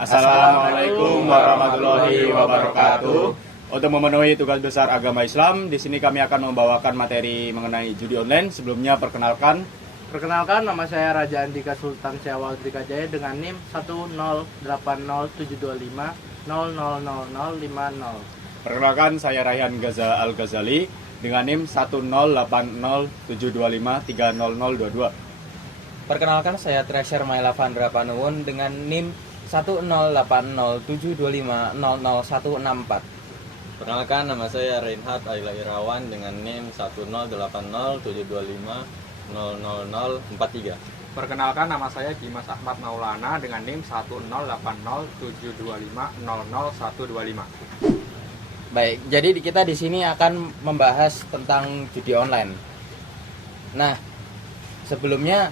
Assalamualaikum warahmatullahi wabarakatuh. Untuk memenuhi tugas besar agama Islam, di sini kami akan membawakan materi mengenai judi online. Sebelumnya perkenalkan, nama saya Raja Andika Sultan Syawal Trikajaya dengan NIM 1080725000050. perkenalkan saya Rayhan Gaza Al-Ghazali dengan NIM 1080725300022. Perkenalkan saya Treasure Maila Vandra Panuwun dengan NIM 1080725000164. Perkenalkan, nama saya Reinhard Aila Irawan dengan NIM 1080725000043. Perkenalkan, nama saya Dimas Ahmad Maulana dengan NIM 1080725000125. Baik, jadi kita di sini akan membahas tentang judi online. Nah, sebelumnya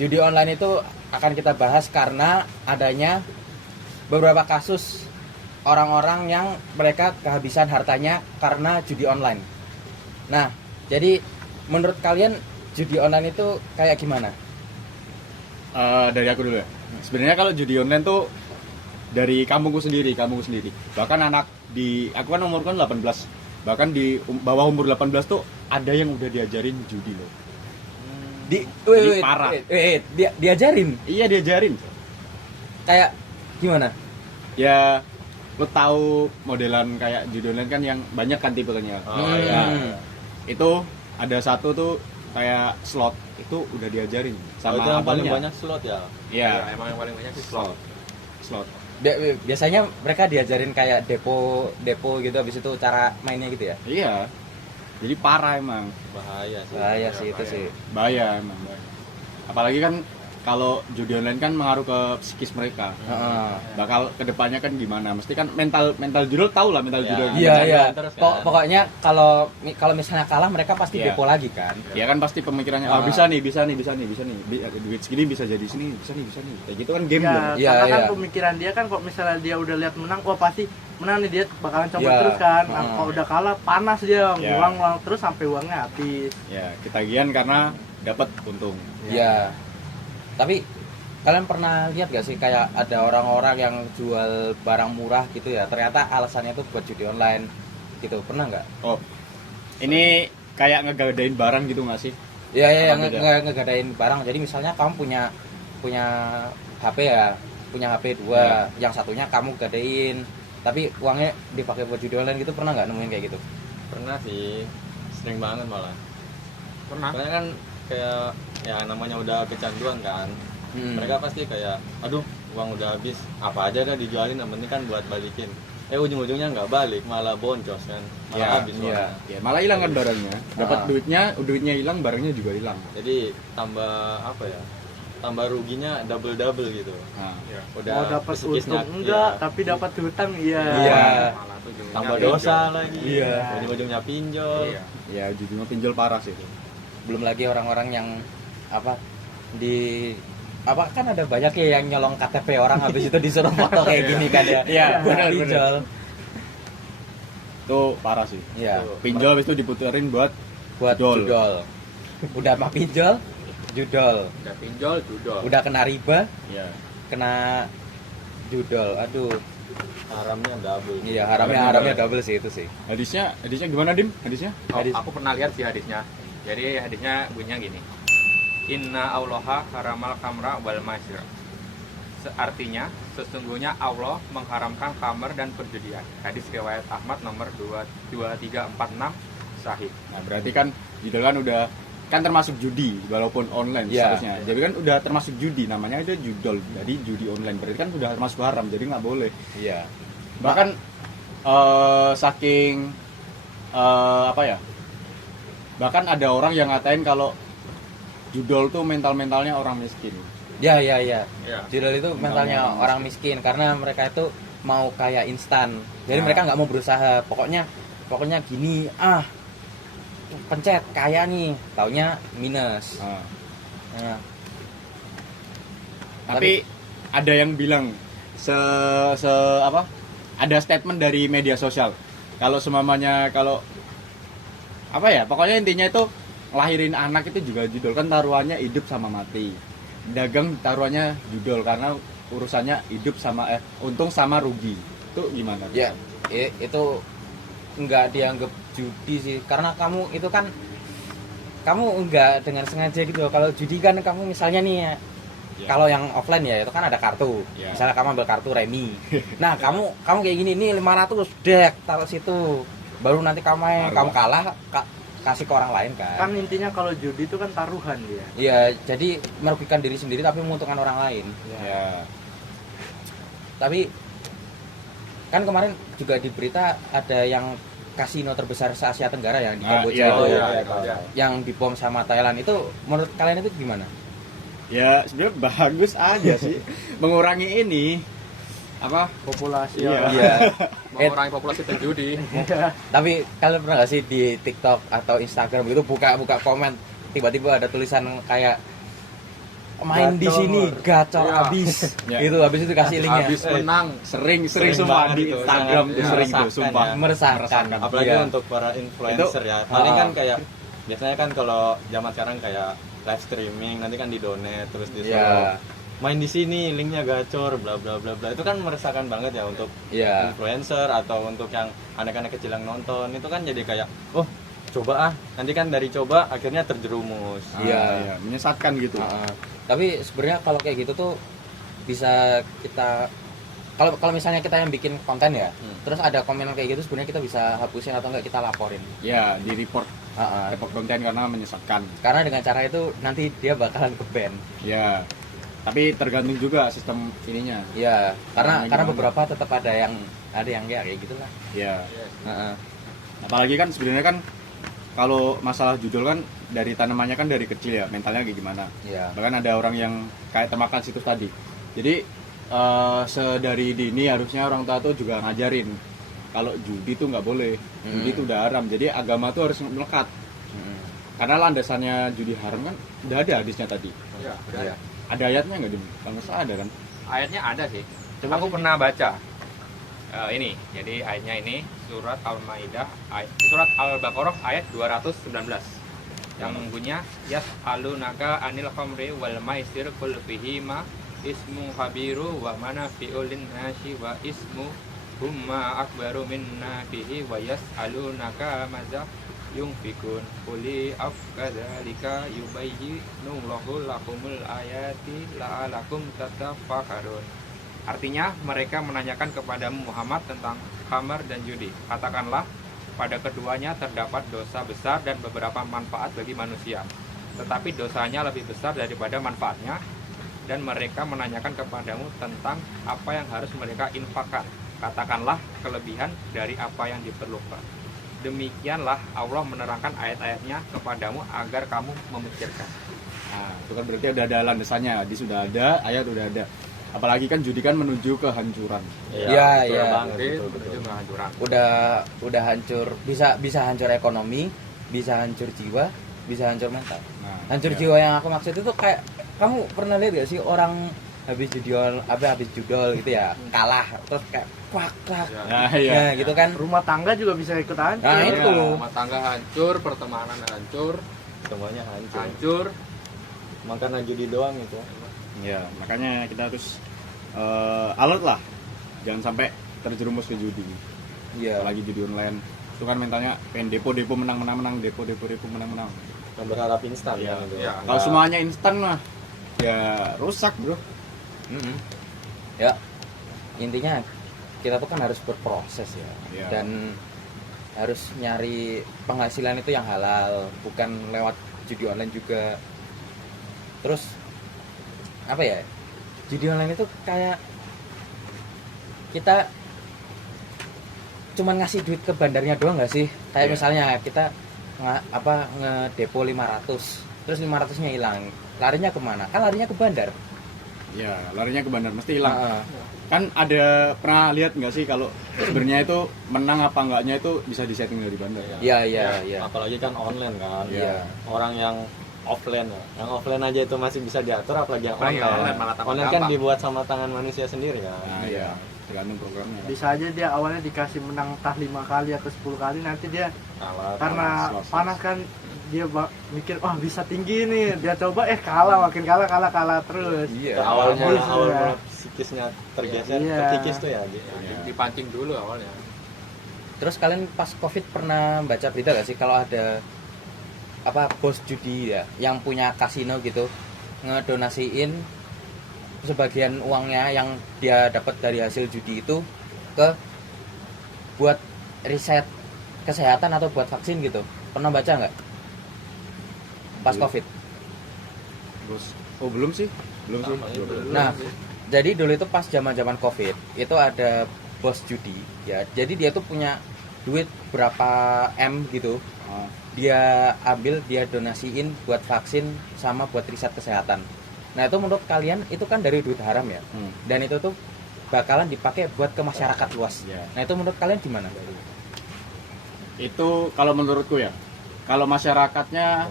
judi online itu akan kita bahas karena adanya beberapa kasus orang-orang yang mereka kehabisan hartanya karena judi online. Nah, jadi menurut kalian judi online itu kayak gimana? Dari aku dulu ya. Sebenarnya kalau judi online tuh dari kampungku sendiri. Bahkan aku kan umur kan 18. Bahkan di bawah umur 18 tuh ada yang udah diajarin judi loh. Parah. Diajarin? Iya, diajarin. Kayak gimana? Ya, lo tahu modelan kayak judi online kan yang banyak kan tipenya. Ya. Itu ada satu tuh kayak slot, itu udah diajarin sama itu yang paling abangnya. banyak slot ya. Iya, Emang yang paling banyak sih slot. slot. Biasanya mereka diajarin kayak depo gitu, habis itu cara mainnya gitu ya. Iya. Jadi parah emang. Bahaya sih. Bahaya sih itu sih. Bahaya emang. Apalagi kan kalau judi online kan mengaruh ke psikis mereka. Heeh. Bakal kedepannya kan gimana? Mesti kan mental judul tahu lah mental Ya. judul. Iya. Terus kan. Pokoknya kalau misalnya kalah mereka pasti Iya. depo lagi kan. Ya kan pasti pemikirannya bisa nih. Duit segini bisa jadi sini, bisa nih. Kayak gitu kan game Ya, dong. Iya, karena kan iya. pemikiran dia kan kok misalnya dia udah lihat menang, wah pasti menang nih, dia bakalan coba Iya. terus kan. Nah, Heeh. kalau udah kalah panas dia, Iya. ngulang terus sampai uangnya habis. Ya, ketagihan karena dapat untung. Iya. Tapi kalian pernah lihat gak sih kayak ada orang-orang yang jual barang murah gitu ya, ternyata alasannya itu buat judi online gitu, pernah nggak? Oh. Ini kayak ngegadain barang gitu nggak sih? Iya, Apa beda? ngegadain barang. Jadi misalnya kamu punya HP ya, punya HP 2, yang satunya kamu gadain, tapi uangnya dipakai buat judi online gitu, pernah nggak nemuin kayak gitu? Pernah sih, sering banget malah. Pernah? Karena kan kayak ya namanya udah kecanduan kan. Mereka pasti kayak, aduh uang udah habis, apa aja dah dijualin, yang penting kan buat balikin. Ujung-ujungnya nggak balik, malah boncos kan, malah habis uangnya. Ya, malah hilang kan barangnya. Dapat duitnya hilang, barangnya juga hilang. Jadi tambah apa ya? Tambah ruginya double gitu. Nah, Iya. Udah Mau dapat psikisnya, untung enggak, iya. tapi dapat hutang iya. Iya. Malah tuh ujungnya Tambah pinjol. dosa lagi. Iya. Ujung-ujungnya pinjol. Iya. ya judi mah pinjol parah sih. Belum lagi orang-orang yang kan ada banyak ya yang nyolong KTP orang habis itu disuruh foto kayak gini kan ya. Iya, Buat benar. pinjol. Itu parah sih. Iya. Pinjol habis itu diputerin buat Buat Judol. judol. Udah mah pinjol, judol. Udah pinjol, judol. Udah kena riba, ya. kena judol. Aduh. Haramnya double. Iya, haramnya double sih itu sih. Hadisnya gimana, Dim? Hadisnya? Oh, aku pernah lihat sih hadisnya. Jadi hadisnya bunyinya gini. Inna Allaha haramal kamra wal maisir. Artinya, sesungguhnya Allah mengharamkan khamr dan perjudian. Hadis riwayat Ahmad nomor 2346 sahih. Nah, berarti kan judul kan udah kan termasuk judi walaupun online Iya. seharusnya. Jadi kan udah termasuk judi, namanya aja judol. Jadi judi online berarti kan udah termasuk haram, jadi nggak boleh. Iya. Bahkan saking bahkan ada orang yang ngatain kalau judol tuh mentalnya orang miskin. Ya. Iya. Judol itu mentalnya orang miskin karena mereka itu mau kaya instan. Jadi mereka nggak mau berusaha. Pokoknya gini, pencet kaya nih, taunya minus. Nah, Tapi ada yang bilang ada statement dari media sosial. Kalau semamanya pokoknya intinya itu ngelahirin anak itu juga judol, kan taruhannya hidup sama mati. Dagang taruhannya judol karena urusannya hidup sama untung sama rugi. Itu gimana? Ya, itu nggak dianggap judi sih, karena kamu itu kan kamu nggak dengan sengaja gitu loh. Kalau judi kan kamu misalnya nih ya, kalau yang offline ya itu kan ada kartu. Misalnya kamu ambil kartu remi. Nah, kamu kayak gini nih 500 dek taruh situ. Baru nanti kamu kalah kasih ke orang lain kan. Kan intinya kalau judi itu kan taruhan dia. Iya, jadi merugikan diri sendiri tapi menguntungkan orang lain. Ya. Tapi kan kemarin juga di berita ada yang kasino terbesar se Asia Tenggara yang di Kamboja iya, itu iya, ya, yang dibom sama Thailand. Itu menurut kalian itu gimana? Ya sebenarnya bagus aja sih, mengurangi ini apa Populasi Iya. Iya. Mengurangi populasi penjudi. Tapi kalian pernah nggak sih di TikTok atau Instagram itu buka komen tiba-tiba ada tulisan kayak main di sini gacor Iya. abis Ya. gitu, habis itu kasih linknya. Habis menang. sering Sering sumpah banget di itu, Instagram sangat tuh sering tuh meresahkan sumpah ya. Meresahkan. Apalagi Iya. untuk para influencer ya. Paling kan kayak biasanya kan kalau zaman sekarang kayak live streaming nanti kan di donate terus di Iya. main di sini linknya gacor bla bla bla bla. Itu kan meresahkan banget ya untuk Iya. influencer atau untuk yang anak-anak kecil yang nonton. Itu kan jadi kayak oh coba nanti kan dari coba akhirnya terjerumus. Iya. Menyesatkan gitu. Tapi sebenarnya kalau kayak gitu tuh bisa kita kalau misalnya kita yang bikin konten ya, terus ada komen kayak gitu sebenarnya kita bisa hapusin atau enggak kita laporin. Ya di report konten karena menyesatkan. Karena dengan cara itu nanti dia bakalan ke-ban. Ya tapi tergantung juga sistem ininya. Iya, karena Gimana? beberapa tetap ada yang ya kayak gitulah. Ya Heeh. apalagi kan sebenarnya kan kalau masalah judul kan dari tanamannya kan dari kecil ya, mentalnya kayak gimana. Iya. Bahkan ada orang yang kayak termakan situs tadi. Jadi sedari dini harusnya orang tua tuh juga ngajarin kalau judi tuh nggak boleh, judi itu udah haram. Jadi agama tuh harus melekat. Karena landasannya judi haram kan udah ada hadisnya tadi. Iya, udah. Iya. Ada ayatnya nggak di? Kalau nggak salah ada kan? Ayatnya ada sih. Coba Aku sih. pernah baca. Ini, jadi ayatnya ini surat Al-Maidah, surat Al-Baqarah ayat 219 yang bunyinya yas'alunaka anil khamri wal maisir qul fihima ismu habiru wa manafi'u lin-nasi wa ismu humma akbaru min nafihi wa yas'alunaka madza yunfikun quli afkadzalika yubayyinullahu lakumul ayati la'alakum tatafakkarun. Artinya mereka menanyakan kepadamu Muhammad tentang khamar dan judi. Katakanlah pada keduanya terdapat dosa besar dan beberapa manfaat bagi manusia. Tetapi dosanya lebih besar daripada manfaatnya dan mereka menanyakan kepadamu tentang apa yang harus mereka infakkan. Katakanlah kelebihan dari apa yang diperlukan. Demikianlah Allah menerangkan ayat-ayatnya kepadamu agar kamu memikirkan. Nah, itu kan berarti udah ada landasannya, hadis sudah ada, ayat udah ada. Apalagi kan judi kan menuju kehancuran. Iya, betul iya. banget, Jadi betul, menuju betul. kehancuran. Udah hancur, bisa hancur ekonomi, bisa hancur jiwa, bisa hancur mental. Nah, Hancur ya. jiwa yang aku maksud itu kayak kamu pernah lihat gak sih orang habis judol gitu ya, kalah terus kayak kwak. Ya. Nah, iya. Nah, gitu kan. Rumah tangga juga bisa ikut hancur. Nah, Iya. itu. Rumah tangga hancur, pertemanan hancur, Semuanya hancur. hancur. Cuma karena judi doang itu. Ya, makanya kita harus alert lah. Jangan sampai terjerumus ke judi. Iya. Apalagi judi online. Itu kan mentalnya pengen depo menang, depo menang. Yang berharap instan Iya. kan itu. Iya. Kalau semuanya instan mah ya rusak, Bro. Ya, intinya kita tuh kan harus berproses ya, Iya. dan harus nyari penghasilan itu yang halal, bukan lewat judi online juga. Terus apa ya, judi online itu kayak kita cuman ngasih duit ke bandarnya doang nggak sih? Kayak Iya. misalnya kita ngedepo 500, terus 500-nya hilang, larinya kemana? Kan larinya ke bandar. Ya, larinya ke bandar mesti hilang. Heeh. Kan ada pernah lihat nggak sih kalau sebenarnya itu menang apa enggaknya itu bisa disetting dari bandar. Iya. Apalagi kan online kan. Iya. Orang yang offline ya. Yang offline aja itu masih bisa diatur apalagi yang Apalagi online. online malah tambah Online kan gampang. dibuat sama tangan manusia sendiri kan. Nah, iya, tergantung programnya. Bisa aja dia awalnya dikasih menang entah 5 kali atau 10 kali, nanti dia Kalah. karena loss. panas kan dia mikir wah bisa tinggi nih, dia coba kalah, makin kalah terus. Iya. awal Habis mula ya. psikisnya tergeser, Iya. terkikis tuh ya gitu. Dipancing dulu awalnya. Terus kalian pas Covid pernah baca berita gak sih kalau ada apa bos judi ya yang punya kasino gitu ngedonasiin sebagian uangnya yang dia dapat dari hasil judi itu ke buat riset kesehatan atau buat vaksin gitu. Pernah baca nggak? Pas Belum. Covid. Oh belum sih, belum sih. Sama, Belum. belum. Nah, jadi dulu itu pas zaman-zaman Covid, itu ada bos judi ya. Jadi dia tuh punya duit berapa M gitu. Ah, Dia ambil, dia donasiin buat vaksin sama buat riset kesehatan. Nah, itu menurut kalian itu kan dari duit haram ya. Dan itu tuh bakalan dipakai buat ke masyarakat luas. Ya. Nah, itu menurut kalian gimana? Itu kalau menurutku ya, kalau masyarakatnya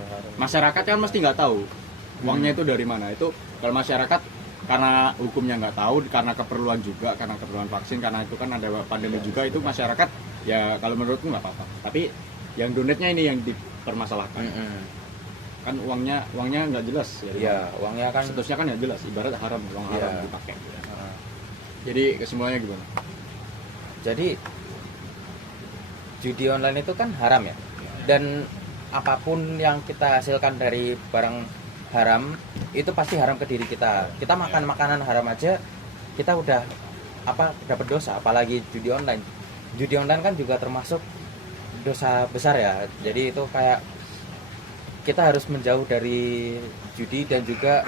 kan mesti nggak tahu uangnya itu dari mana. Itu kalau masyarakat karena hukumnya nggak tahu, karena keperluan juga, karena keperluan vaksin, karena itu kan ada pandemi juga, itu masyarakat ya kalau menurutku nggak apa-apa. Tapi yang donatnya ini yang dipermasalahkan. Kan uangnya nggak jelas ya. Iya, uangnya kan Seterusnya kan nggak jelas, ibarat haram, uang haram Iya. dipakai. Jadi kesimpulannya gimana? jadi judi online itu kan haram ya. Dan apapun yang kita hasilkan dari barang haram itu pasti haram ke diri kita. Kita makan makanan haram aja kita udah dapat dosa, apalagi judi online. Judi online kan juga termasuk dosa besar ya. Jadi itu kayak kita harus menjauh dari judi dan juga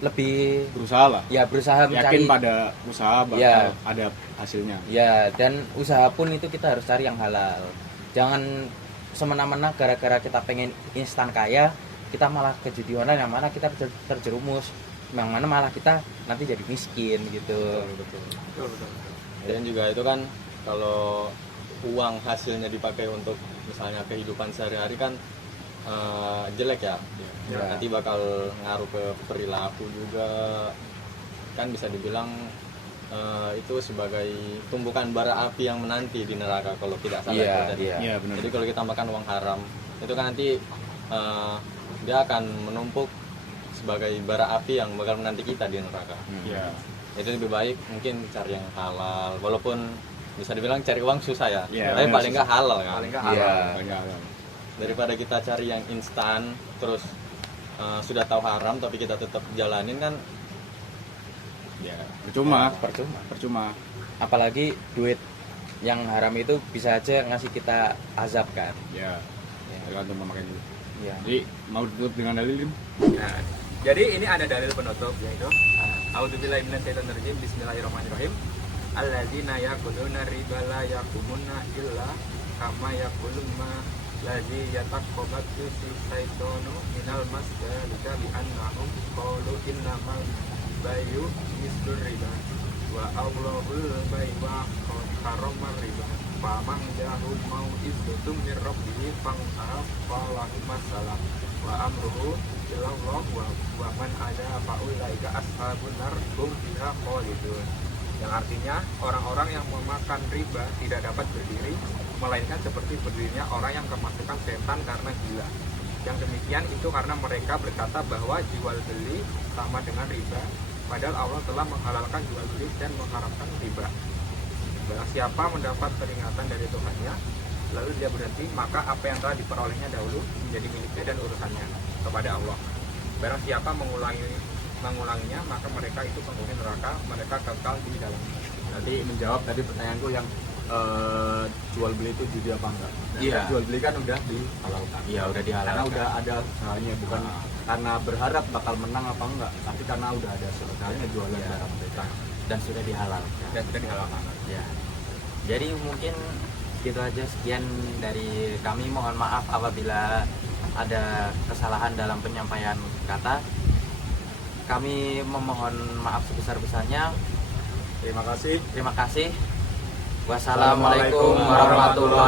lebih Berusaha lah. ya berusaha Yakin mencari pada usaha bakal Ya. ada hasilnya. ya, dan usaha pun itu kita harus cari yang halal. Jangan semena-mena gara-gara kita pengen instan kaya kita malah ke judi online yang mana kita terjerumus, yang mana malah kita nanti jadi miskin gitu. Betul. Dan juga itu kan kalau uang hasilnya dipakai untuk misalnya kehidupan sehari-hari kan jelek ya. Ya. Nanti bakal ngaruh ke perilaku juga, kan bisa dibilang itu sebagai tumpukan bara api yang menanti di neraka kalau tidak salah. Iya, itu tadi. iya. Iya benar. Jadi kalau kita makan uang haram itu kan nanti dia akan menumpuk sebagai bara api yang bakal menanti kita di neraka. Iya. Itu lebih baik mungkin cari yang halal, walaupun bisa dibilang cari uang susah ya, Iya, tapi benar, paling nggak halal kan. Paling nggak Iya. Banyak. Daripada kita cari yang instan terus sudah tahu haram tapi kita tetap jalanin kan Ya, percuma. Percuma. Apalagi duit yang haram itu bisa aja ngasih kita azab kan. Ya, tergantung memakai dulu. Ya. Jadi mau tutup dengan dalil Lim? Nah, jadi ini ada dalil penutup yaitu A'udzubillahi minasyaitonirrajim. Bismillahirrahmanirrahim. Alladzina yaquluna riba la yaqumuna illa kama yaqulu ma ladzi yataqabbatu syaitanu minal mas dzalika bi annahum qalu innamal bayu misdur riba wa Allahul baywa haramar riba faman jahul mau istutum min rabbihi fang'af falahu masalah wa amruhu ilallah wa man ada faulaika ashabun nar hum fiha khalidun, yang artinya orang-orang yang memakan riba tidak dapat berdiri melainkan seperti berdirinya orang yang kemasukan setan karena gila. Yang demikian itu karena mereka berkata bahwa jual beli sama dengan riba, padahal Allah telah menghalalkan jual beli dan mengharamkan riba. Barang siapa mendapat peringatan dari Tuhannya lalu dia berhenti, maka apa yang telah diperolehnya dahulu menjadi miliknya dan urusannya kepada Allah. Barang siapa mengulanginya, maka mereka itu penghuni neraka, mereka kekal di dalamnya. Nanti menjawab tadi pertanyaanku yang jual beli itu judi apa enggak? Iya. Jual beli kan udah dihalalkan. Iya, udah Karena dihalalkan. udah ada usahanya, bukan karena berharap bakal menang apa enggak, tapi karena udah ada usahanya jualan Iya. barang mereka. Dan sudah dihalalkan. Dan sudah dihalalkan. Ya. Jadi mungkin gitu aja, sekian dari kami. Mohon maaf apabila ada kesalahan dalam penyampaian kata. Kami memohon maaf sebesar-besarnya. Terima kasih. Terima kasih. Wassalamualaikum warahmatullahi